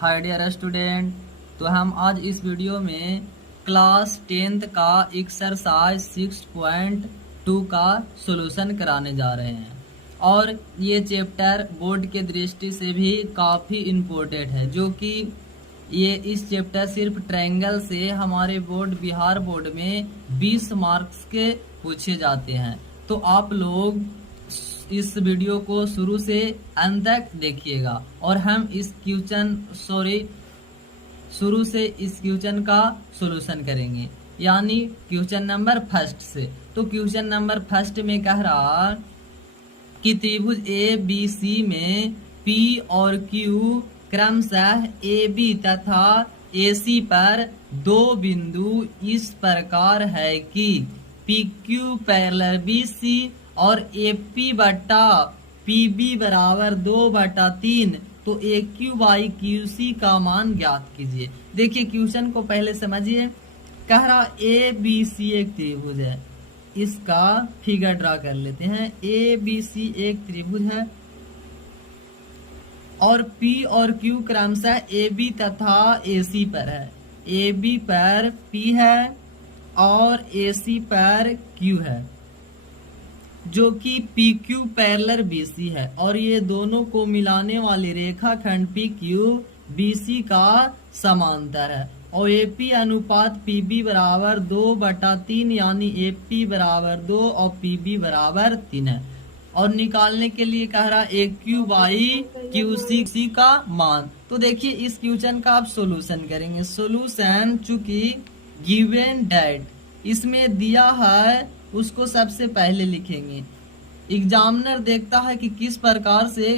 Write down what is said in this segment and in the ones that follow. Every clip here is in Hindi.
Hi dear student. तो हम आज इस वीडियो में क्लास 10th का एक्सरसाइज 6.2 का सॉल्यूशन कराने जा रहे हैं और ये चैप्टर बोर्ड के दृष्टि से भी काफ़ी इम्पोर्टेंट है, जो कि ये इस चैप्टर सिर्फ ट्रायंगल से हमारे बोर्ड बिहार बोर्ड में 20 मार्क्स के पूछे जाते हैं। तो आप लोग इस वीडियो को शुरू से अंत तक देखिएगा और हम इस शुरू से इस क्वेश्चन का सॉल्यूशन करेंगे, यानी क्वेश्चन नंबर फर्स्ट से। तो क्वेश्चन नंबर फर्स्ट में कह रहा कि त्रिभुज ए बी सी में पी और क्यू क्रमशः ए बी तथा ए सी पर दो बिंदु इस प्रकार है कि P Q parallel B C और ए पी बटा पी बी बराबर 2/3। तो A Q by Q C का मान ज्ञात कीजिए। देखिए क्वेश्चन को पहले समझिए। कह रहा ए बी सी एक त्रिभुज है, इसका फिगर ड्रा कर लेते हैं। ए बी सी एक त्रिभुज है और P और Q क्रमशः ए बी तथा ए सी पर है। ए बी पर P है और ए सी पर Q है, जो कि P Q parallel B C है और ये दोनों को मिलाने वाली रेखाखंड पी क्यू बी सी का समांतर है और ए पी अनुपात पी बी बराबर 2/3, यानी ए पी बराबर 2 और पी बी बराबर 3 है। और निकालने के लिए कह रहा ए क्यू बाई क्यू सी का मान। तो देखिए इस क्वेश्चन का आप सोल्यूशन करेंगे। सोल्यूशन चूंकि गिवन डेट इसमें दिया है, उसको सबसे पहले लिखेंगे। एग्जामिनर देखता है कि किस प्रकार से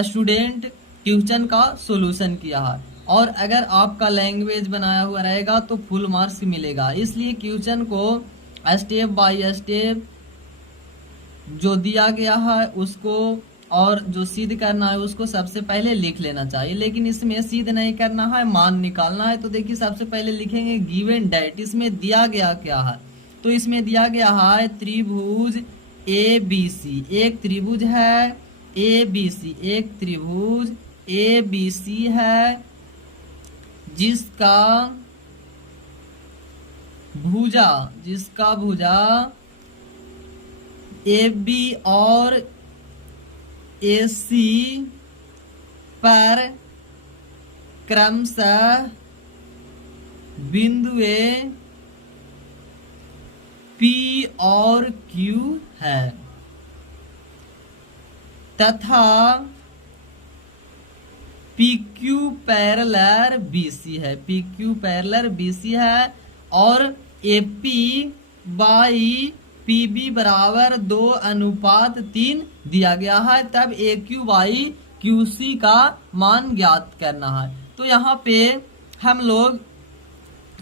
स्टूडेंट क्वेश्चन का सॉल्यूशन किया है, और अगर आपका लैंग्वेज बनाया हुआ रहेगा तो फुल मार्क्स मिलेगा। इसलिए क्वेश्चन को स्टेप बाय स्टेप जो दिया गया है उसको और जो सिद्ध करना है उसको सबसे पहले लिख लेना चाहिए, लेकिन इसमें सिद्ध नहीं करना है, मान निकालना है। तो देखिए सबसे पहले लिखेंगे गिवन डेट। इसमें दिया गया क्या है? तो इसमें दिया गया है त्रिभुज ए बी सी एक त्रिभुज है। ए बी सी एक त्रिभुज ए बी सी है जिसका भुजा ए बी और ए सी पर क्रमशः बिंदुए P और Q है तथा PQ पैरेलल BC है। PQ पैरेलल BC है और AP बाई PB बराबर 2/3 दिया गया है। तब AQ बाई QC का मान ज्ञात करना है। तो यहाँ पे हम लोग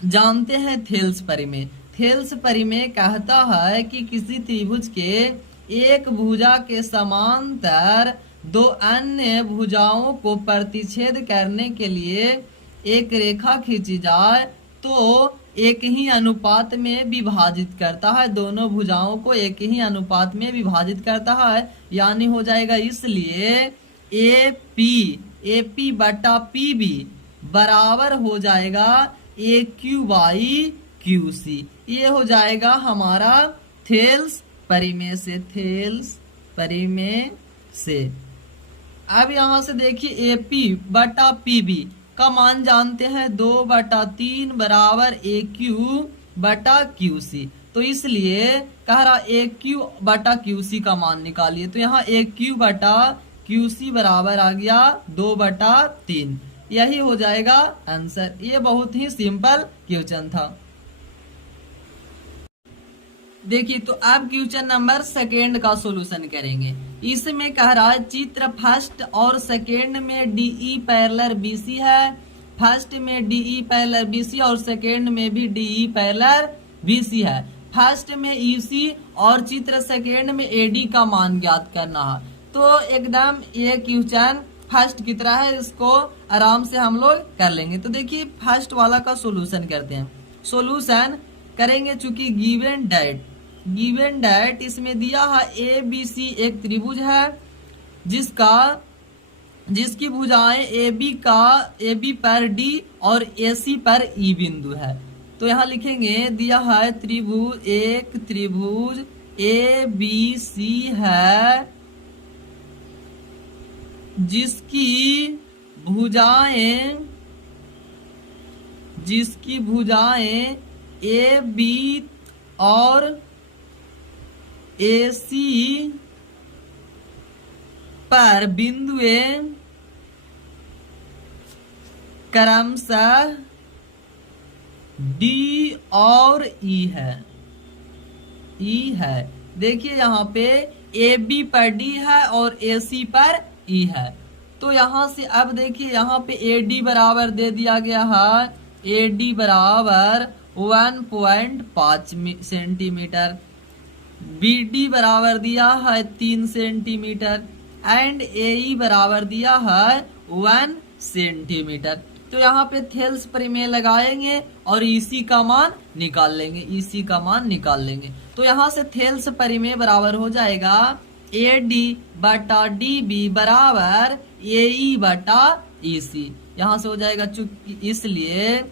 जानते हैं थेल्स परिमेय। थेल्स परिमेय कहता है कि किसी त्रिभुज के एक भुजा के समांतर दो अन्य भुजाओं को प्रतिच्छेद करने के लिए एक रेखा खींची जाए तो एक ही अनुपात में विभाजित करता है। दोनों भुजाओं को एक ही अनुपात में विभाजित करता है, यानी हो जाएगा इसलिए ए पी बटा पी बी बराबर हो जाएगा ए क्यू बाई क्यू सी। ये हो जाएगा हमारा थेल्स परिमेय से। थेल्स परिमेय से अब यहां से देखिए ए पी बटा पी बी का मान जानते हैं 2/3 बराबर ए क्यू बटा क्यू सी। तो इसलिए कह रहा ए क्यू बटा क्यू सी का मान निकालिए। तो यहाँ ए क्यू बटा क्यू सी बराबर आ गया 2/3। यही हो जाएगा आंसर। ये बहुत ही सिंपल क्वेश्चन था। देखिए तो अब क्वेश्चन नंबर सेकेंड का सॉल्यूशन करेंगे। इसमें कह रहा है चित्र फर्स्ट और सेकेंड में डीई पैरेलल बीसी है। फर्स्ट में डीई पैरेलल बीसी और सेकेंड में भी डीई पैरेलल बीसी है। फर्स्ट में ईसी और चित्र सेकेंड में एडी का मान ज्ञात करना है। तो एकदम ये क्वेश्चन फर्स्ट की तरह है, इसको आराम से हम लोग कर लेंगे। तो देखिए फर्स्ट वाला का सॉल्यूशन करते हैं। सॉल्यूशन करेंगे चूंकि गिवन डेट इसमें दिया है ए बी सी एक त्रिभुज है जिसका जिसकी भुजाएं ए बी पर डी और ए सी पर ई बिंदु है। तो यहाँ लिखेंगे, दिया है त्रिभुज, एक त्रिभुज ए बी सी है जिसकी भुजाएं ए बी और ए सी पर बिंदुएं क्रमशः डी और ई है। देखिए यहाँ पे ए बी पर डी है और ए सी पर ई है। तो यहाँ से अब देखिए यहाँ पे ए डी बराबर दे दिया गया है, ए डी बराबर 1.5 सेंटीमीटर, बी डी बराबर दिया है 3 सेंटीमीटर एंड ए ई बराबर दिया है 1 सेंटीमीटर। तो यहाँ पे थेल्स परिमेय लगाएंगे और इसी का मान निकाल लेंगे, तो यहाँ से थेल्स परिमेय बराबर हो जाएगा ए डी बटा डी बी बराबर ए ई बटा ई सी। यहाँ से हो जाएगा, चूंकि इसलिए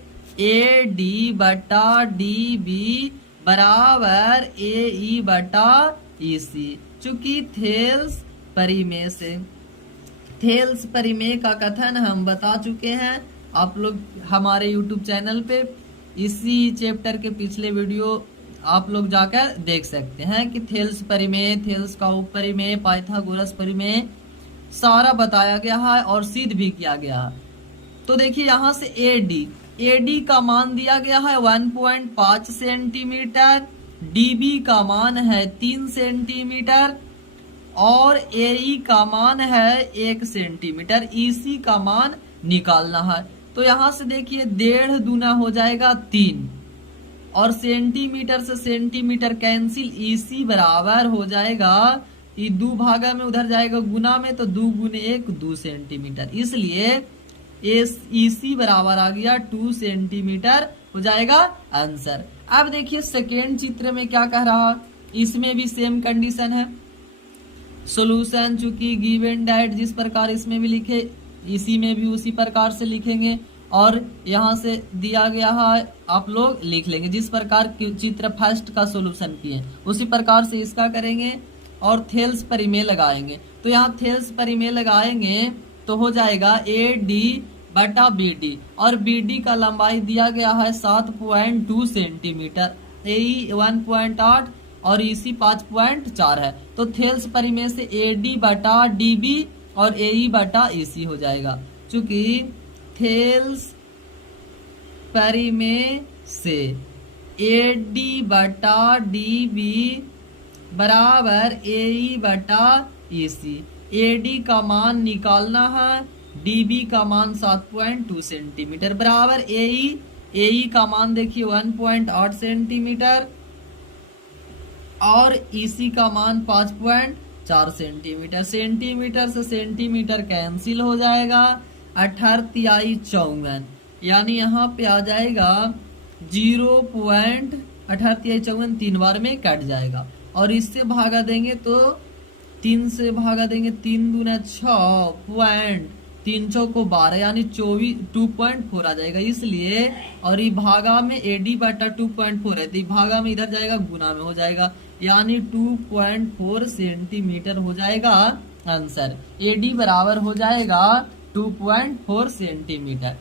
ए डी बटा डी बी बराबर ए ई बटा ई सी। चूंकि थेल्स परिमेय का कथन हम बता चुके हैं, आप लोग हमारे YouTube चैनल पे इसी चैप्टर के पिछले वीडियो आप लोग जाकर देख सकते हैं कि थेल्स परिमेय, थेल्स का उपपरिमेय, पाइथागोरस परिमेय सारा बताया गया है और सिद्ध भी किया गया है। तो देखिए यहाँ से ए डी का मान दिया गया है 1.5 सेंटीमीटर, डी बी का मान है 3 सेंटीमीटर और ए ई का मान है 1 सेंटीमीटर, ई सी का मान निकालना है। तो यहाँ से देखिए 1.5 दूना हो जाएगा 3 और सेंटीमीटर से सेंटीमीटर कैंसिल, ई सी बराबर हो जाएगा, ये 2 भागा में उधर जाएगा गुना में, तो 2 गुने 1 2 सेंटीमीटर, इसलिए ई सी बराबर आ गया 2 सेंटीमीटर हो जाएगा आंसर। अब देखिए सेकेंड चित्र में क्या कह रहा, इसमें भी सेम कंडीशन है। सॉल्यूशन चूंकि गिवन डेट जिस प्रकार इसमें भी लिखे इसी में भी उसी प्रकार से लिखेंगे और यहाँ से दिया गया है आप लोग लिख लेंगे, जिस प्रकार चित्र फर्स्ट का सॉल्यूशन किए उसी प्रकार से इसका करेंगे और थेल्स परिमेय लगाएंगे। तो यहाँ थेल्स परिमेय लगाएंगे तो हो जाएगा ए डी बटा बी डी और बी डी का लंबाई दिया गया है 7.2 सेंटीमीटर, ए 1.8 और इसी 5.4 है। तो थेल्स परिमेय से ए डी बटा डी बी और ए ई बटा ए सी हो जाएगा। चूंकि थेल्स परिमेय से ए डी बटा डी बी बराबर ए ई बटा ए सी, ए डी का मान निकालना है, डी बी का मान 7.2 सेंटीमीटर बराबर ए ई का मान देखिए 1.8 सेंटीमीटर और इसी का मान 5.4 सेंटीमीटर, सेंटीमीटर से सेंटीमीटर कैंसिल हो जाएगा, 18×54 यानी यहाँ पे आ जाएगा 0.18×54 3 बार में कट जाएगा और इससे भागा देंगे तो 3 से भागा देंगे, 3 दूना 6 3 चौको 12 यानी 2.4 आ जाएगा, इसलिए और ये भागा में एडी बटा 2.4 है तो भागा में इधर जाएगा गुना में हो जाएगा यानी 2.4 सेंटीमीटर हो जाएगा आंसर। एडी बराबर हो जाएगा 2.4 सेंटीमीटर।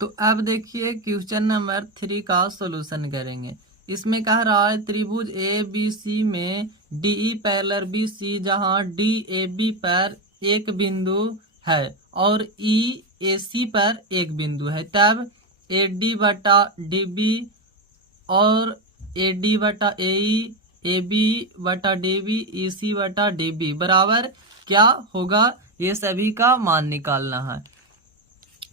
तो अब देखिए क्वेश्चन नंबर 3 का सॉल्यूशन करेंगे। इसमें कह रहा है त्रिभुज ए बी सी में D E parallel B C, जहाँ डी ए बी पर एक बिंदु है और ई ए सी पर एक बिंदु है, तब ए डी बटा डी बी और ए डी बटा ए ई, ए बी बटा डी बी, ई सी बटा डी बी बराबर क्या होगा, ये सभी का मान निकालना है।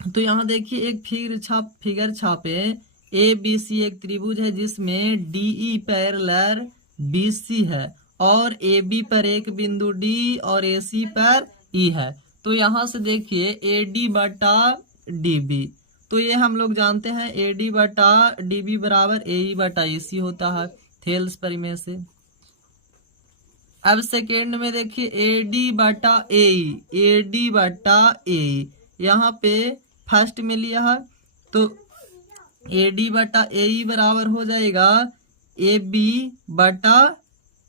तो यहाँ देखिए एक फिगर छापे, ए बी सी एक त्रिभुज है जिसमें D E parallel B C है और ए बी पर एक बिंदु डी और ए सी पर ई है। तो यहाँ से देखिए ए डी बटा डी बी, तो ये हम लोग जानते हैं ए डी बटा डी बी बराबर ए ई बटा ई सी होता है थेल्स परिमेय से। अब सेकेंड में देखिए ए डी बटा ए, यहाँ पे फर्स्ट में लिया है तो ए डी बटा ए बराबर हो जाएगा ए बी बटा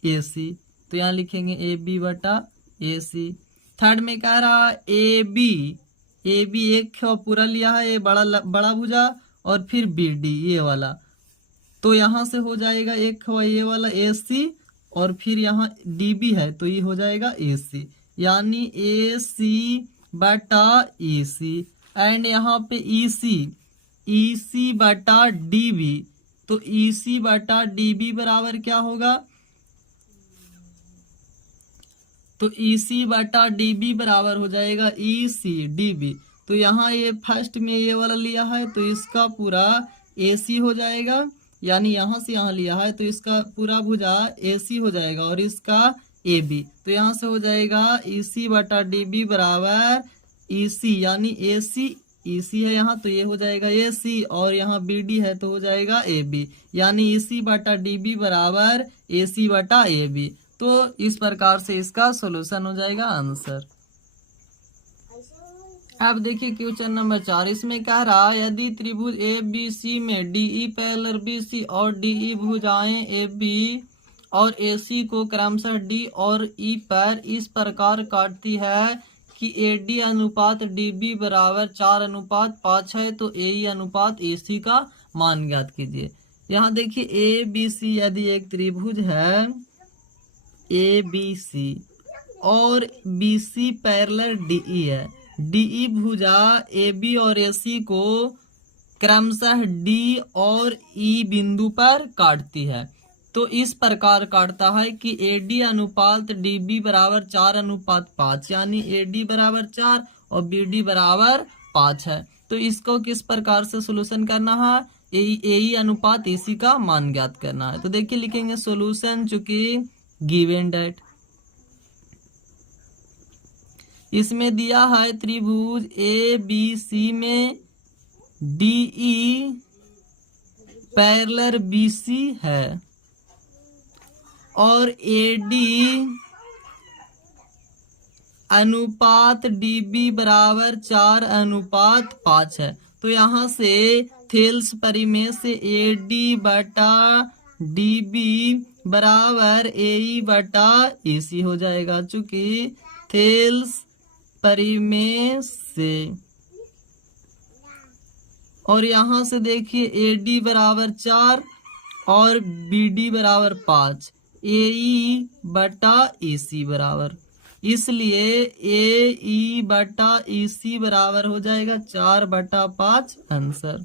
ए सी, तो यहाँ लिखेंगे ए बी बटा ए सी। थर्ड में कह रहा ए बी एक पूरा लिया है, ये बड़ा भुजा और फिर बी डी ये वाला, तो यहाँ से हो जाएगा एक ये वाला ए सी और फिर यहाँ डी बी है तो ये हो जाएगा ए सी, यानी ए सी बटा ए सी। एंड यहाँ पे ई सी बटा डी बी, तो ई सी बटा डी बी बराबर क्या होगा, तो ई सी बटा डी बी बराबर हो जाएगा ई सी डी बी। तो यहाँ ये फर्स्ट में ये वाला लिया है तो इसका पूरा ए सी हो जाएगा, यानी यहाँ से यहाँ लिया है तो इसका पूरा भुजा ए सी हो जाएगा और इसका ए बी, तो यहाँ से हो जाएगा ई सी बटा डी बी बराबर ई सी, यानी ए सी ई सी है यहाँ तो ये हो जाएगा ए सी और यहाँ बी डी है तो हो जाएगा ए बी, यानी ई सी बटा डी बी बराबर ए सी बटा ए बी। तो इस प्रकार से इसका सॉल्यूशन हो जाएगा आंसर। अब देखिए क्वेश्चन नंबर 4, इसमें कह रहा है यदि त्रिभुज ए बी सी में D E parallel B C और डी ई भुजाएं ए बी और ए सी को क्रमशः डी और ई पर इस प्रकार काटती है कि ए डी अनुपात डी बी बराबर 4:5 है, तो ए ई अनुपात ए सी का मान ज्ञात कीजिए। यहाँ देखिए ए बी सी यदि एक त्रिभुज है ए बी सी और B C parallel D E है, डी ई भुजा ए बी और ए सी को क्रमशः डी और ई बिंदु पर काटती है, तो इस प्रकार काटता है कि ए डी अनुपात डी बी बराबर 4:5, यानी ए डी बराबर 4 और बी डी बराबर 5 है। तो इसको किस प्रकार से सोल्यूशन करना है, ए ई अनुपात ए सी का मान ज्ञात करना है। तो देखिए लिखेंगे सोल्यूशन, चूंकि गिवन डेट इसमें दिया है त्रिभुज ए बी सी में D E parallel B C है और ए डी अनुपात डी बी बराबर 4:5 है, तो यहाँ से थेल्स परिमेय से ए डी बटा डी बी बराबर ए ई बटा ए सी हो जाएगा, चूंकि थेल्स परिमेय से। और यहाँ से देखिए ए डी बराबर 4 और बी डी बराबर 5, ए ई बटा ए सी बराबर, इसलिए ए ई बटा ए सी बराबर हो जाएगा 4/5 आंसर।